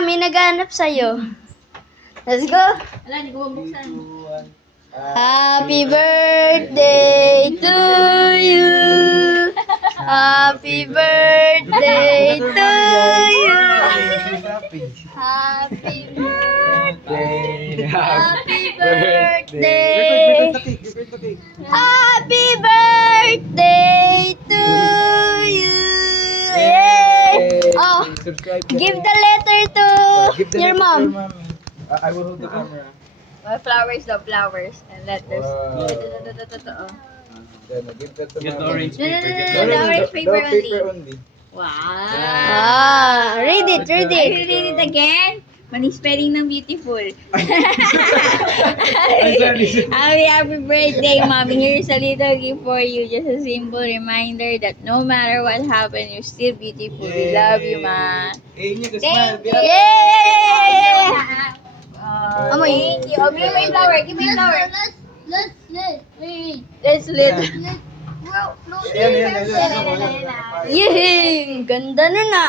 may naghanap sa'yo. Let's go. Wala, hindi ko mabuksan. Happy birthday to you. Happy birthday to you. Happy birthday. Happy birthday. Happy birthday to you. Yay! Oh, give the letter to your mom. I will hold the camera. Flowers daw, flowers. And letters. Wow. Ito. Then give that to Get the mommy. orange No, no, paper. no, Get no, the no, orange orange paper The paper only. only. Wow. Ah, read it, read I it. will read it again. Mani spelling ng beautiful. Happy birthday, Mommy. Here's a little gift for you. Just a simple reminder that no matter what happens, you're still beautiful. We love you, Ma. Eh, you just Thank smile. you. Yay! Amoy. Thank you. Oh, give me a flower. Give me a flower. Let's wait. Let's lit. Yan. Yay! Ganda na na.